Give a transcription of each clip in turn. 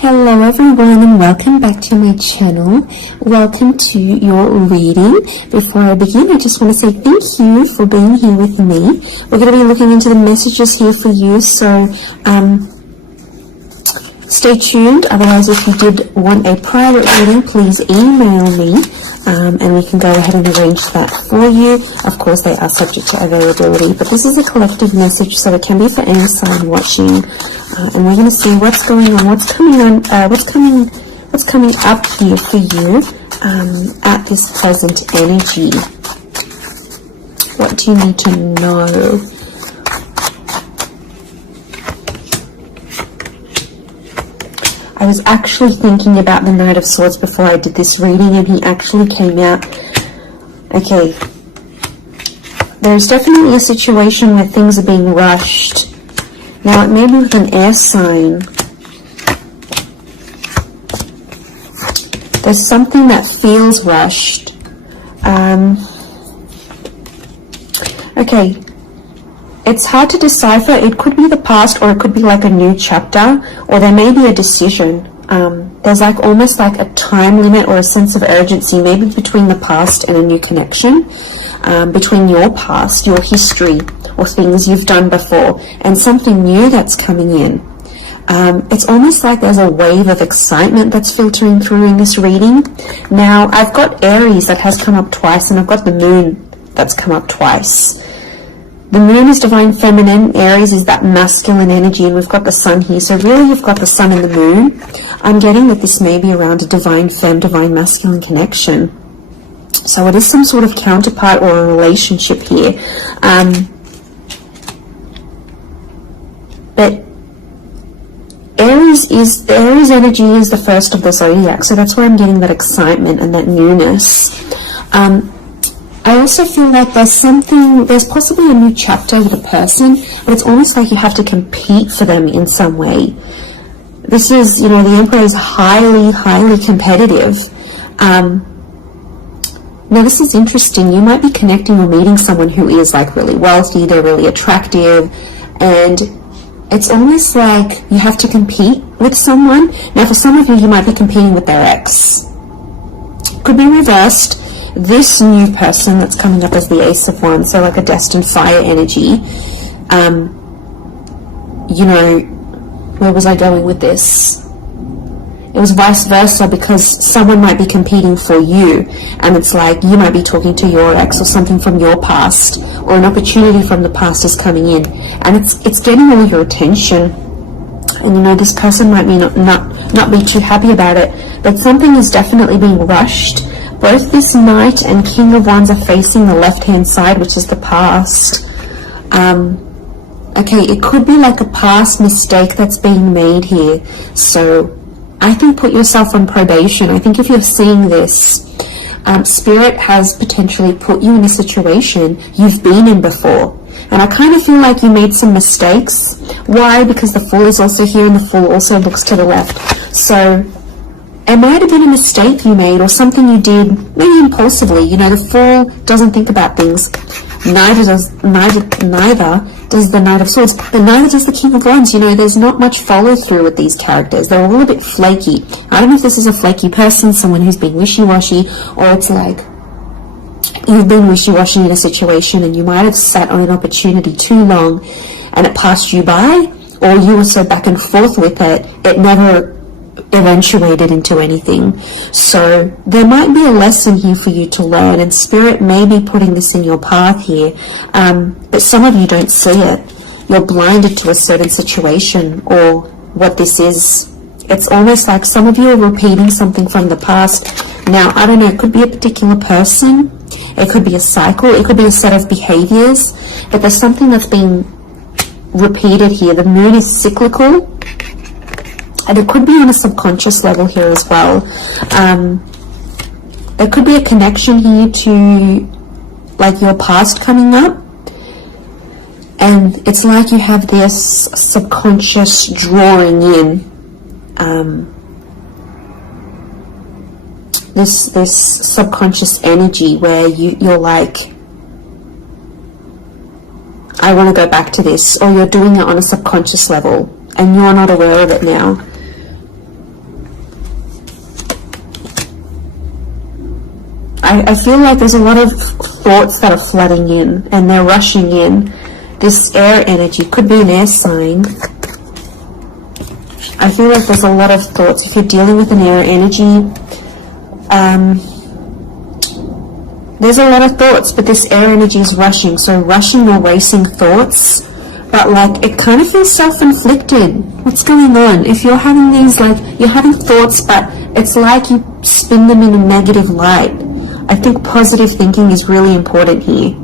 Hello everyone and welcome back to my channel. Welcome to your reading. Before I begin, I just want to say thank you for being here with me. We're going to be looking into the messages here for you, so stay tuned. Otherwise, if you did want a private reading, please email me and we can go ahead and arrange that for you. Of course, they are subject to availability, but this is a collective message, so it can be for any sign watching. And we're going to see what's going on, what's coming up here for you at this present energy. What do you need to know? I was actually thinking about the Knight of Swords before I did this reading, and he actually came out. Okay, there's definitely a situation where things are being rushed. Now, it may be with an air sign. There's something that feels rushed. Okay, it's hard to decipher. It could be the past, or it could be like a new chapter, or there may be a decision. There's like almost like a time limit or a sense of urgency, maybe between the past and a new connection, between your past, your history, or things you've done before, and something new that's coming in. It's almost like there's a wave of excitement that's filtering through in this reading. Now, I've got Aries that has come up twice, and I've got the Moon that's come up twice. The Moon is divine feminine, Aries is that masculine energy, and we've got the Sun here. So really you've got the Sun and the Moon. I'm getting that this may be around a divine femme, divine masculine connection. So it is some sort of counterpart or a relationship here. But the Aries energy is the first of the zodiac, so that's where I'm getting that excitement and that newness. I also feel like there's possibly a new chapter with a person, but it's almost like you have to compete for them in some way. This is, the Emperor is highly, highly competitive. Now this is interesting. You might be connecting or meeting someone who is like really wealthy, they're really attractive, and it's almost like you have to compete with someone. Now for some of you, you might be competing with their ex. Could be reversed. This new person that's coming up as the Ace of Wands, so like a destined fire energy. Where was I going with this? It was vice versa, because someone might be competing for you, and it's like you might be talking to your ex or something from your past, or an opportunity from the past is coming in, and it's getting all your attention. And this person might be not be too happy about it, but something is definitely being rushed. Both this Knight and King of Wands are facing the left-hand side, which is the past. Okay, it could be like a past mistake that's being made here. So I think put yourself on probation. I think if you're seeing this, Spirit has potentially put you in a situation you've been in before. And I kind of feel like you made some mistakes. Why? Because the Fool is also here, and the Fool also looks to the left. So it might have been a mistake you made, or something you did, maybe impulsively. The Fool doesn't think about things. Neither does the Knight of Swords, but neither does the King of Wands. There's not much follow through with these characters. They're a little bit flaky. I don't know if this is a flaky person, someone who's being wishy-washy, or it's like you've been wishy-washy in a situation and you might have sat on an opportunity too long and it passed you by, or you were so back and forth with it, it never eventuated into anything. So there might be a lesson here for you to learn, and Spirit may be putting this in your path here, but some of you don't see it. You're blinded to a certain situation or what this is. It's almost like some of you are repeating something from the past. Now, I don't know, it could be a particular person, it could be a cycle, it could be a set of behaviors, but there's something that's being repeated here. The Moon is cyclical, and it could be on a subconscious level here as well. There could be a connection here to like your past coming up, and it's like you have this subconscious drawing in this subconscious energy where you're like, I want to go back to this, or you're doing it on a subconscious level and you're not aware of it now. I feel like there's a lot of thoughts that are flooding in and they're rushing in. This air energy could be an air sign. I feel like there's a lot of thoughts. If you're dealing with an air energy, there's a lot of thoughts, but this air energy is rushing. So rushing or racing thoughts, but like it kind of feels self-inflicted. What's going on? If you're having these, like, you're having thoughts, but it's like you spin them in a negative light. I think positive thinking is really important here.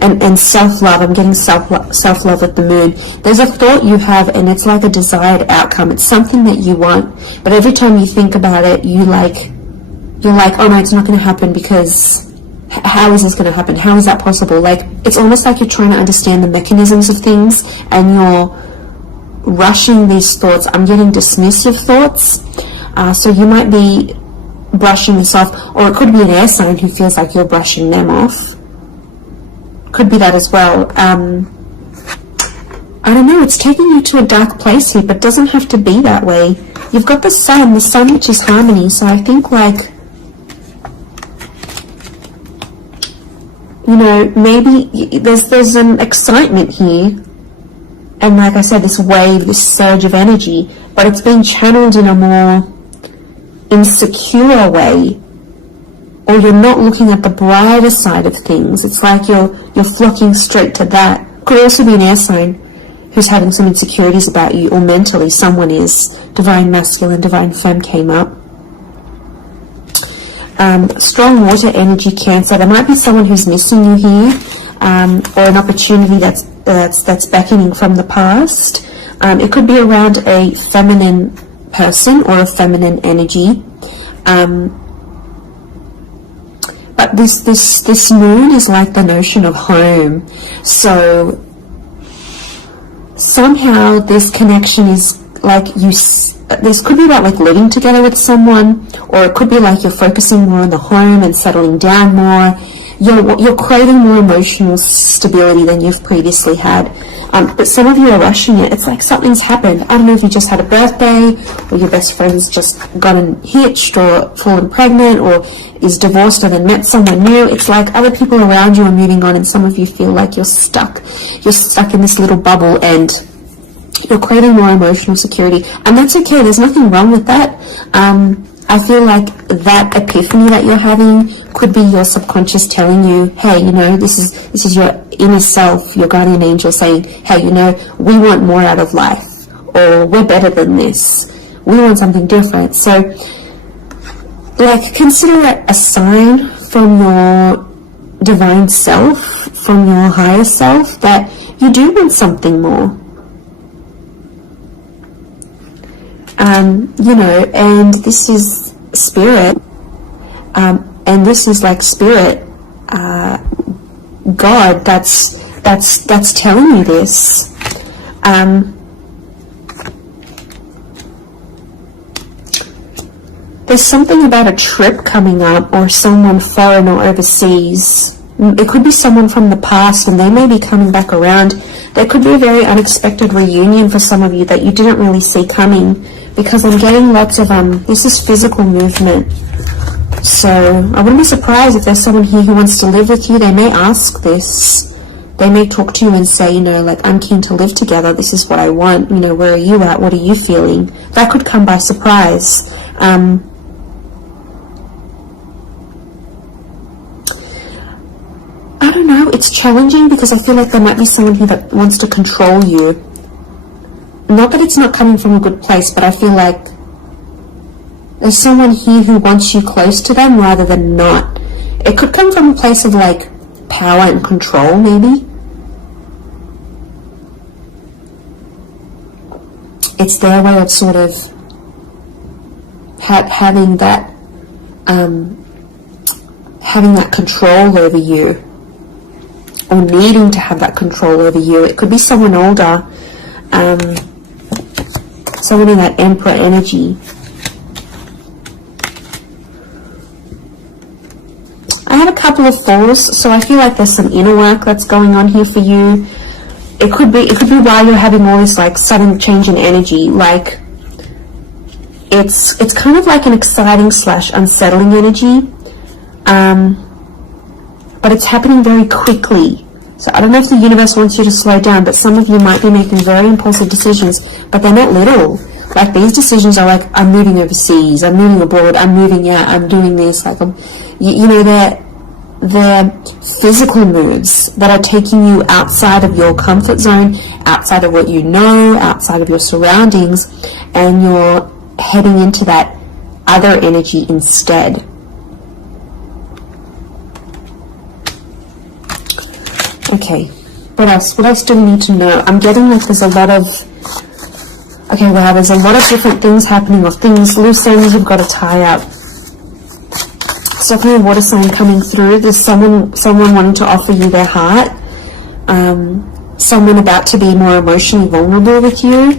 And self-love, I'm getting self-love with the moon. There's a thought you have and it's like a desired outcome. It's something that you want, but every time you think about it, you're like, oh no, it's not going to happen, because how is this going to happen? How is that possible? Like, it's almost like you're trying to understand the mechanisms of things and you're rushing these thoughts. I'm getting dismissive thoughts. So you might be brushing this off, or it could be an air sign who feels like you're brushing them off. Could be that as well. I don't know, it's taking you to a dark place here, but doesn't have to be that way. You've got the sun which is harmony, so I think, like, you know, maybe there's an excitement here, and like I said, this wave, this surge of energy, but it's being channeled in a more insecure way, or you're not looking at the brighter side of things. It's like you're flocking straight to that. Could also be an air sign who's having some insecurities about you, or mentally someone is. Divine masculine, divine femme came up. Strong water energy, Cancer. There might be someone who's missing you here, or an opportunity that's beckoning from the past. It could be around a feminine person or a feminine energy. But this moon is like the notion of home. So somehow this connection is like this could be about like living together with someone, or it could be like you're focusing more on the home and settling down more. You're creating more emotional stability than you've previously had. But some of you are rushing it. It's like something's happened. I don't know if you just had a birthday, or your best friend's just gotten hitched or fallen pregnant, or is divorced and then met someone new. It's like other people around you are moving on, and some of you feel like you're stuck. You're stuck in this little bubble, and you're creating more emotional security. And that's okay. There's nothing wrong with that. I feel like that epiphany that you're having could be your subconscious telling you, hey, you know, this is your inner self, your guardian angel saying, hey, you know, we want more out of life, or we're better than this. We want something different. So, like, consider it a sign from your divine self, from your higher self, that you do want something more. You know, and this is spirit, and this is like spirit, God, that's telling you this. There's something about a trip coming up, or someone foreign or overseas. It could be someone from the past, and they may be coming back around. There could be a very unexpected reunion for some of you that you didn't really see coming, because I'm getting lots of, this is physical movement. So I wouldn't be surprised if there's someone here who wants to live with you. They may ask this. They may talk to you and say, you know, like, I'm keen to live together. This is what I want. You know, where are you at? What are you feeling? That could come by surprise. I don't know. It's challenging because I feel like there might be someone here that wants to control you. Not that it's not coming from a good place, but I feel like there's someone here who wants you close to them rather than not. It could come from a place of like power and control, maybe. It's their way of sort of having that control over you, or needing to have that control over you. It could be someone older, someone in that Emperor energy. I had a couple of fours, so I feel like there's some inner work that's going on here for you. It could be why you're having all this like sudden change in energy. Like, it's kind of like an exciting / unsettling energy, but it's happening very quickly. So I don't know if the universe wants you to slow down, but some of you might be making very impulsive decisions, but they're not little. Like, these decisions are like, I'm moving overseas, I'm moving abroad, I'm moving out, I'm doing this. Like, you know, they're physical moves that are taking you outside of your comfort zone, outside of what you know, outside of your surroundings, and you're heading into that other energy instead. Okay, what else? What else do we need to know? I'm getting like there's a lot of, okay, wow, there's a lot of different things happening, or things, loose ends you've got to tie up. So definitely a water sign coming through. There's someone wanting to offer you their heart. Someone about to be more emotionally vulnerable with you.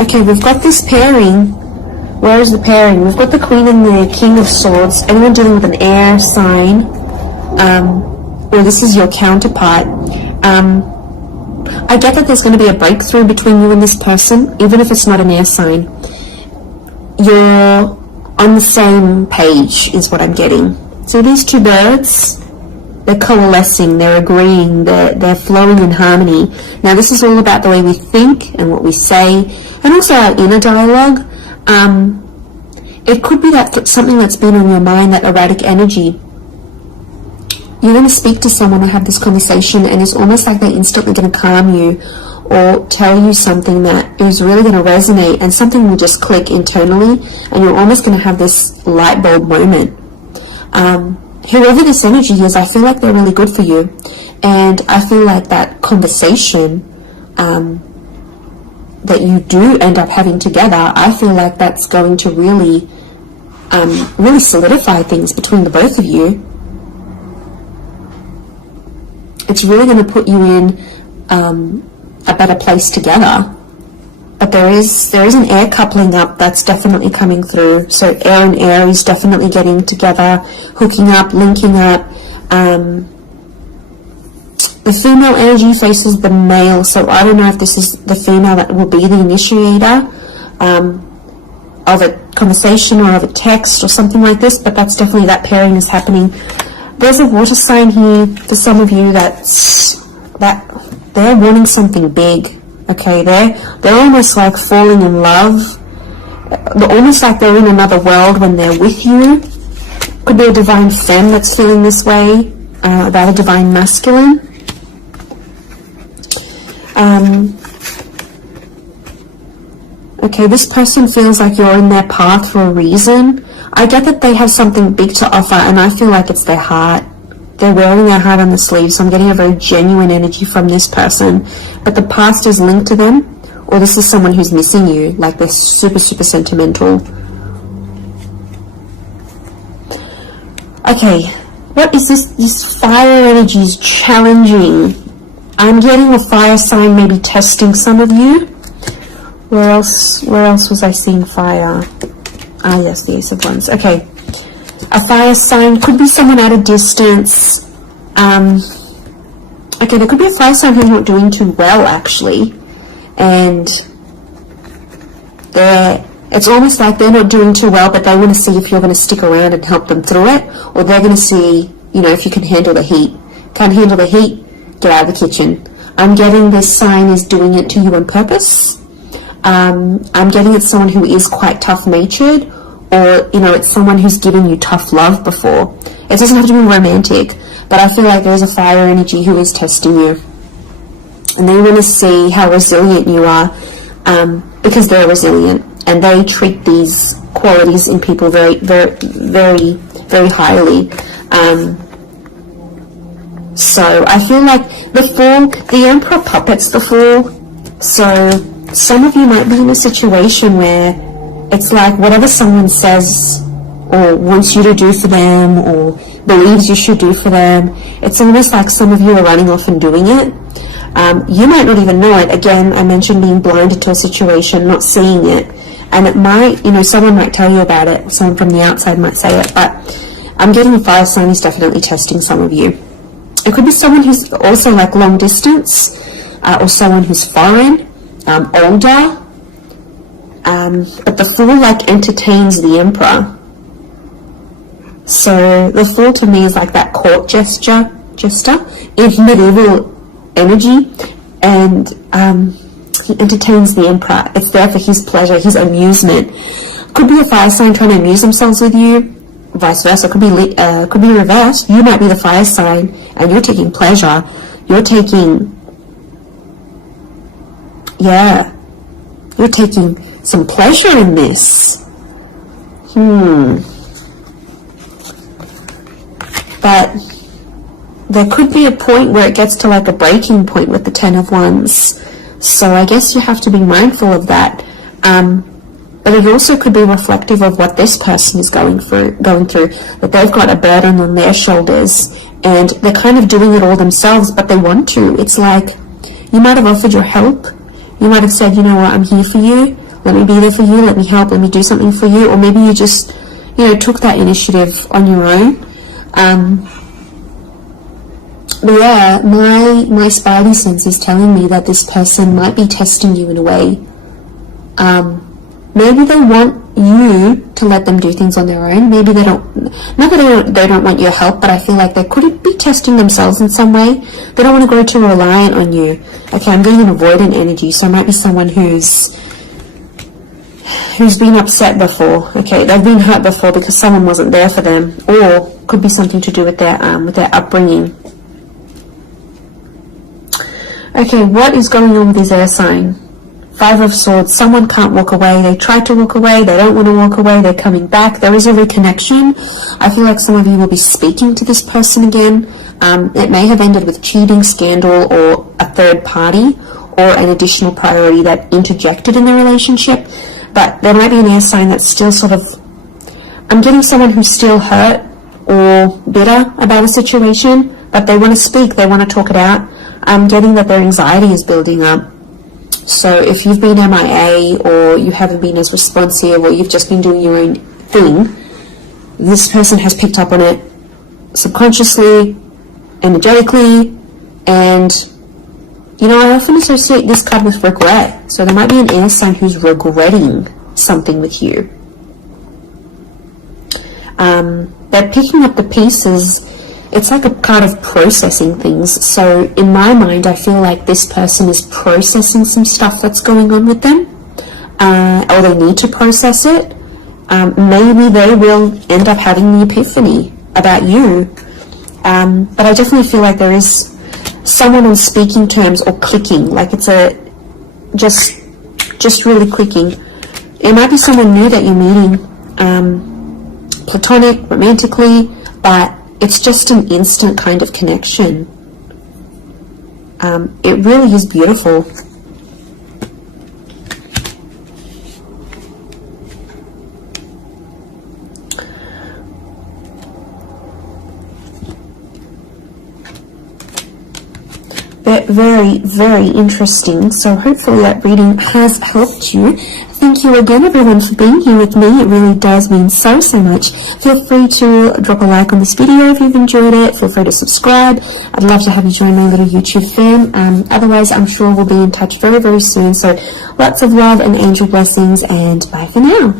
Okay, we've got this pairing. Where is the pairing? We've got the Queen and the King of Swords. Anyone dealing with an air sign, or this is your counterpart. I get that there's going to be a breakthrough between you and this person, even if it's not an air sign. You're on the same page, is what I'm getting. So these two birds, they're coalescing, they're agreeing, they're flowing in harmony. Now this is all about the way we think and what we say, and also our inner dialogue. It could be that something that's been on your mind, that erratic energy. You're going to speak to someone or have this conversation, and it's almost like they're instantly going to calm you or tell you something that is really going to resonate, and something will just click internally, and you're almost going to have this light bulb moment. Whoever this energy is, I feel like they're really good for you, and I feel like that conversation that you do end up having together, I feel like that's going to really solidify things between the both of you. It's really going to put you in a better place together. But there is an air coupling up that's definitely coming through. So air and air is definitely getting together, hooking up, linking up. The female energy faces the male, so I don't know if this is the female that will be the initiator of a conversation or of a text or something like this, but that's definitely, that pairing is happening. There's a water sign here for some of you that they're wanting something big. Okay, they're almost like falling in love. They're almost like they're in another world when they're with you. Could be a divine femme that's feeling this way about a divine masculine. Okay, this person feels like you're in their path for a reason. I get that they have something big to offer, and I feel like it's their heart. They're wearing their heart on the sleeve, so I'm getting a very genuine energy from this person. But the past is linked to them, or this is someone who's missing you, like they're super, super sentimental. Okay, what is this? This fire energy is challenging. I'm getting a fire sign maybe testing some of you. Where else was I seeing fire? Ah, yes, the Ace of Wands. Okay. A fire sign could be someone at a distance. Okay, there could be a fire sign who's not doing too well, actually. And it's almost like they're not doing too well, but they want to see if you're going to stick around and help them through it. Or they're going to see, you know, if you can handle the heat. Can't handle the heat? Get out of the kitchen. I'm getting this sign is doing it to you on purpose. I'm getting it's someone who is quite tough-natured, or, you know, it's someone who's given you tough love before. It doesn't have to be romantic, but I feel like there's a fire energy who is testing you. And they want to see how resilient you are, because they're resilient, and they treat these qualities in people very, very, very, very highly. So I feel like the Fool, the Emperor puppets the Fool. So some of you might be in a situation where it's like whatever someone says or wants you to do for them or believes you should do for them, it's almost like some of you are running off and doing it. You might not even know it. Again, I mentioned being blinded to a situation, not seeing it. And it might, you know, someone might tell you about it, someone from the outside might say it, but I'm getting a fire sign is definitely testing some of you. It could be someone who's also like long distance. or someone who's foreign, older. But the Fool like entertains the Emperor. So the Fool to me is like that court jester in medieval energy, and he entertains the Emperor. It's there for his pleasure, his amusement. Could be a fire sign trying to amuse themselves with you, vice versa. Could be reversed. You might be the fire sign and you're taking pleasure. You're taking some pleasure in this. But there could be a point where it gets to like a breaking point with the Ten of Wands. So I guess you have to be mindful of that. But it also could be reflective of what this person is going through, that they've got a burden on their shoulders and they're kind of doing it all themselves, but they want to. It's like you might have offered your help. You might have said, you know what, I'm here for you. Let me be there for you. Let me help. Let me do something for you. Or maybe you just, took that initiative on your own. But yeah, my spidey sense is telling me that this person might be testing you in a way. Maybe they want you to let them do things on their own. Maybe they don't, not that they don't want your help, but I feel like they could be testing themselves in some way. They don't want to grow too reliant on you. Okay, I'm getting an avoidant energy, so it might be someone who's been upset before. Okay, they've been hurt before because someone wasn't there for them, or could be something to do with their upbringing. Okay, what is going on with this air sign? Five of Swords. Someone can't walk away. They try to walk away. They don't want to walk away. They're coming back. There is a reconnection. I feel like some of you will be speaking to this person again. It may have ended with cheating, scandal, or a third party, or an additional priority that interjected in the relationship. But there might be an air sign that's still sort of, I'm getting someone who's still hurt or bitter about a situation, but they want to speak. They want to talk it out. I'm getting that their anxiety is building up. So if you've been MIA, or you haven't been as responsive, or you've just been doing your own thing, this person has picked up on it subconsciously, energetically, and I often associate this card with regret. So there might be an air sign who's regretting something with you. They're picking up the pieces. It's like a card of processing things. So in my mind, I feel like this person is processing some stuff that's going on with them, or they need to process it. Maybe they will end up having the epiphany about you. But I definitely feel like there is someone on speaking terms or clicking, like it's just really clicking. It might be someone new that you're meeting, platonic, romantically, but it's just an instant kind of connection. It really is beautiful. Very, very interesting. So hopefully that reading has helped you. Thank you again, everyone, for being here with me. It really does mean so much. Feel free to drop a like on this video if you've enjoyed it. Feel free to subscribe. I'd love to have you join my little YouTube fam. Otherwise, I'm sure we'll be in touch very, very soon. So lots of love and angel blessings, and bye for now.